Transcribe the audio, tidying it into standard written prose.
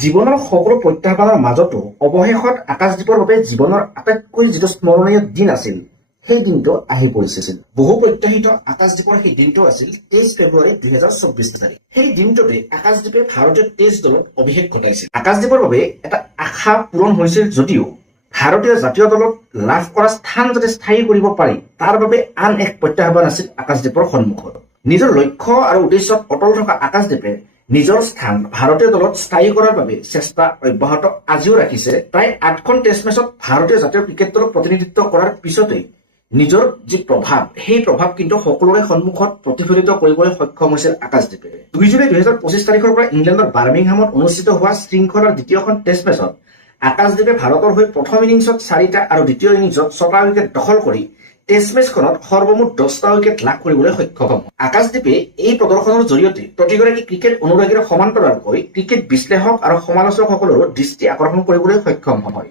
জীৱনৰ সকলো প্ৰত্যাহ্বানৰ মাজতো অৱশেষত আকাশদ্বীপৰ বাবে জীৱনৰ আটাইতকৈ যিটো স্মৰণীয় দিন আছিল সেই দিনটো আহি পৰিছিল। বহু প্ৰত্যাশিত আকাশদ্বীপৰ সেই দিনটো আছিল 23 ফেব্ৰুৱাৰী 2024 তাৰিখ। সেই দিনটোতে আকাশদ্বীপে ভাৰতীয় টেষ্ট দলত অভিষেক ঘটাইছিল। আকাশদ্বীপৰ বাবে এটা আশা পূৰণ হৈছিল যদিও ভাৰতীয় জাতীয় দলত লাভ কৰা স্থান যাতে স্থায়ী কৰিব পাৰি তাৰ বাবে আন এক প্ৰত্যাহ্বান আছিল আকাশদ্বীপৰ সন্মুখত। নিজৰ লক্ষ্য আৰু উদ্দেশ্যত অটল থকা আকাশদ্বীপে নিজৰ স্থান ভাৰতীয় দলত স্থায়ী কৰাৰ বাবে চেষ্টা অব্যাহত আজিও ৰাখিছে। প্ৰায় 8খন টেষ্ট মেচত ভাৰতীয় জাতীয় ক্ৰিকেট দলক প্ৰতিনিধিত্ব কৰাৰ পিছতেই নিজৰ যি প্ৰভাৱ সেই প্ৰভাৱ কিন্তু সকলোৰে সন্মুখত প্ৰতিফলিত কৰিবলৈ সক্ষম হৈছিল আকাশদ্বীপে। 2 জুলাই 2025 তাৰিখৰ পৰা ইংলেণ্ডৰ বাৰ্মিংহামত অনুষ্ঠিত হোৱা শৃংখলাৰ দ্বিতীয়খন টেষ্ট মেচত আকাশদ্বীপে ভাৰতৰ হৈ প্ৰথম ইনিংছত 4টা আৰু দ্বিতীয় ইনিংছত 6টা উইকেট দখল কৰি টেষ্ট মেচখনত সৰ্বমুঠ 10টা উইকেট লাভ কৰিবলৈ সক্ষম হয়। আকাশদ্বীপে এই প্ৰদৰ্শনৰ জৰিয়তে প্ৰতিগৰাকী ক্ৰিকেট অনুৰাগীৰ সমান্তৰালকৈ ক্ৰিকেট বিশ্লেষক আৰু সমালোচকসকলৰো দৃষ্টি আকৰ্ষণ কৰিবলৈ সক্ষম হয়।